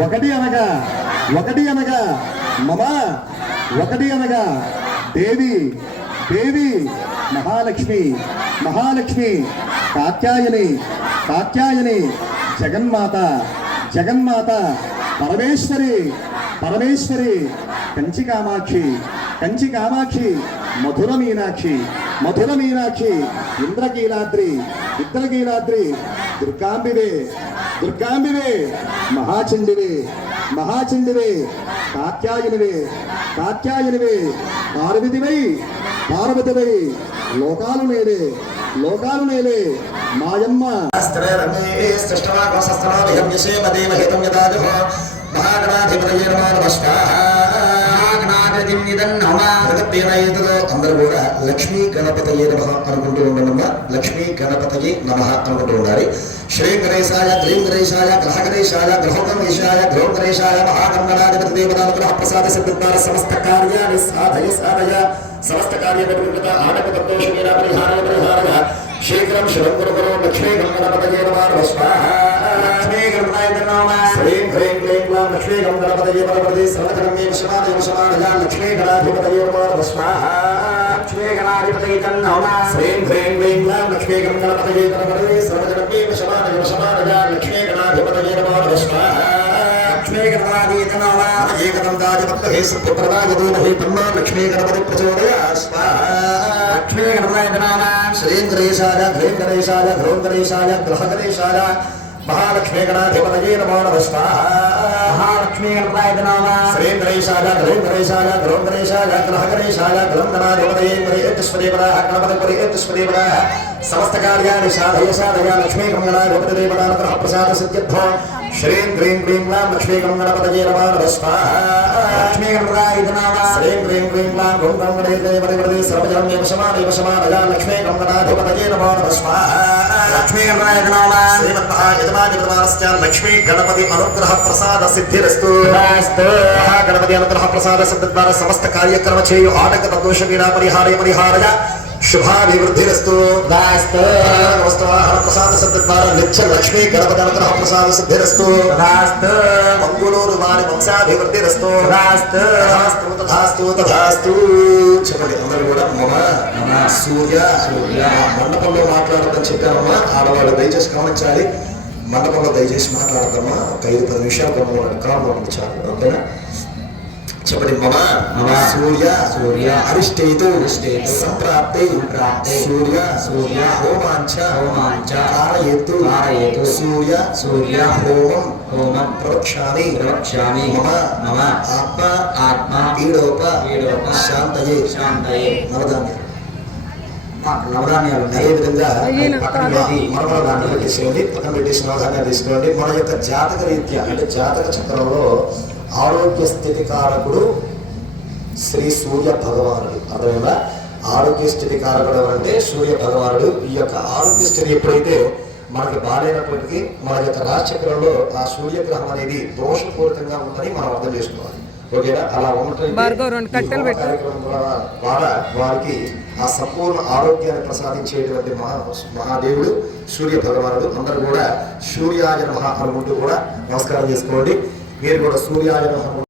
ఒకటి అనగా మమ ఒకటి అనగా దేవి దేవి మహాలక్ష్మి మహాలక్ష్మి కాత్యాయని కాత్యాయని జగన్మాత జగన్మాత పరమేశ్వరి పరమేశ్వరి కంచి కామాక్షి కంచి కామాక్షి మధుర మీనాక్షి మధుర మీనాక్షి ఇంద్రకీలాద్రి ఇంద్రకీలాద్రి దుర్గాంబివే దుర్గాంబివే మహాచండివే మహాచండివే కాత్యాయనివే కాత్యాయనివే పార్వతివై పార్వతివై లోకాలు నేలే లోకాలు నేలే మాయమ్మ అందరూ కూడా లక్ష్మీ గణపతయే నమ అనుకుంటూ ఉండడం లక్ష్మీ గణపతయే నమ అనుకుంటూ ఉండాలి. శ్రీ గణేశాయ గ్రీం గణేశాయ గ్రహ గణేశాయ గ్రహోగణేశాయ గ్రహం గణేశాయ మహాగణాధిపతి దేవతానుగ్రహ ప్రసాద సిద్ధార సమస్త కార్యాన్ని సాధయ సాధయ. సమస్త కార్య ఆటక సంతోషమైన పరిహార పరిహార శీఘ్రం శివం గురు గురు లక్ష్మీ గణపతయే నమ. స్వాహ లక్ష్మీ గణపతయ నమ. శ్రీం హ్రీం క్లీం క్లాం లక్ష్మీ గణపతయే పరపతి సర్వకరం మే విశ్వనాథ విశ్వనాథ లక్ష్మీ గణాధిపతయే నమ స్వాహ. లక్ష్మీ గణాధిపతయే నమ శ్రీం హ్రీం క్లీం క్లాం లక్ష్మీ గణపతయే పరపతి సర్వకరం మే విశ్వనాథ విశ్వనాథ లక్ష్మీ గణాధిపతయే నమ లక్ష్మీ గణపతి ప్రచోదయ లక్ష్మీ గణపతి నమ శ్రీం గణేశాయ హ్రీం మహాలక్ష్మీ గణాధిపతయే నమో నమః మహాలక్ష్మీ గణపతి సమస్త కార్యాన్ని సాధయ సాధయ లక్ష్మీ గణాధిపతి దేవతానుగ్రహ ప్రసాద సిద్ధ్యర్థో గణేతే పరివృతి సర్వజనం మే వశమాన వశమాన లక్ష్మీ గణాధిపతయే నమో నమః స్వాహా లక్ష్మీ గణపతి నమ శ్రీమన్మహా యజమాని ప్రమాణస్య లక్ష్మీ గణపతి అనుగ్రహ ప్రసాద సిద్ధిరస్తు. మహా గణపతి అనుగ్రహ ప్రసాద సిద్ధి ద్వారా సమస్త కార్యక్రమ చేయు ఆటంక దోష పీడా పరిహార పరిహారయ. వారి వంశాభివృద్ధిరస్తు. తథాస్తు తథాస్తు తథాస్తు చెప్పండి అందరూ కూడా మమ సూర్య సూర్య. మండపంలో మాట్లాడదని చెప్పారమ్మా. ఆడవాళ్ళు దయచేసి గమనించాలి. మండపంలో దయచేసి మాట్లాడతామా ఒక ఐదు పది నిమిషాలు కాలం పంపించాలి ఓకేనా? చెప్పండి మమ మమ సూర్య సూర్య అరిష్టేతు అరిష్టేతు సంప్రాప్తే సంప్రాప్తే సూర్య సూర్య హోమాంచ హోమాంచ కారయేతు కారయేతు సూర్య సూర్య హోమం హోమం ప్రవక్ష్యామి ప్రవక్ష్యామి మమ మమ ఆత్మ ఆత్మ ఈడోప ఈడోప శాంతయే శాంతయే నవధాన్యం నవధాన్యాలు ఉన్నాయి. అదేవిధంగా అయ్యేనా పక్కన. పెట్టి మరొక దాంట్లో పెట్టేసేయండి. పక్కన పెట్టేసిన నవధాన్యాలు తీసుకోండి. మన యొక్క జాతక రీత్యా అంటే జాతక చక్రంలో ఆరోగ్య స్థితి కారకుడు శ్రీ సూర్య భగవానుడు. అర్థమైందా? ఆరోగ్య స్థితి కారకుడు అంటే సూర్య భగవానుడు. ఈ యొక్క ఆరోగ్య స్థితి ఎప్పుడైతే మనకి బాగాలేనప్పటికీ మన యొక్క రాశిచక్రంలో ఆ సూర్యగ్రహం అనేది దోషపూరితంగా ఉందని మనం అర్థం చేసుకోవాలి. ఓకేనా? అలా ఉండటం పెట్టు. కార్యక్రమం ద్వారా వారికి ఆ సంపూర్ణ ఆరోగ్యాన్ని ప్రసాదించేటువంటి మహా మహాదేవుడు సూర్య భగవానుడు. అందరూ కూడా సూర్యాయ నమః అనుకుంటూ కూడా నమస్కారం చేసుకోండి. మీరు కూడా సూర్యాయ నమః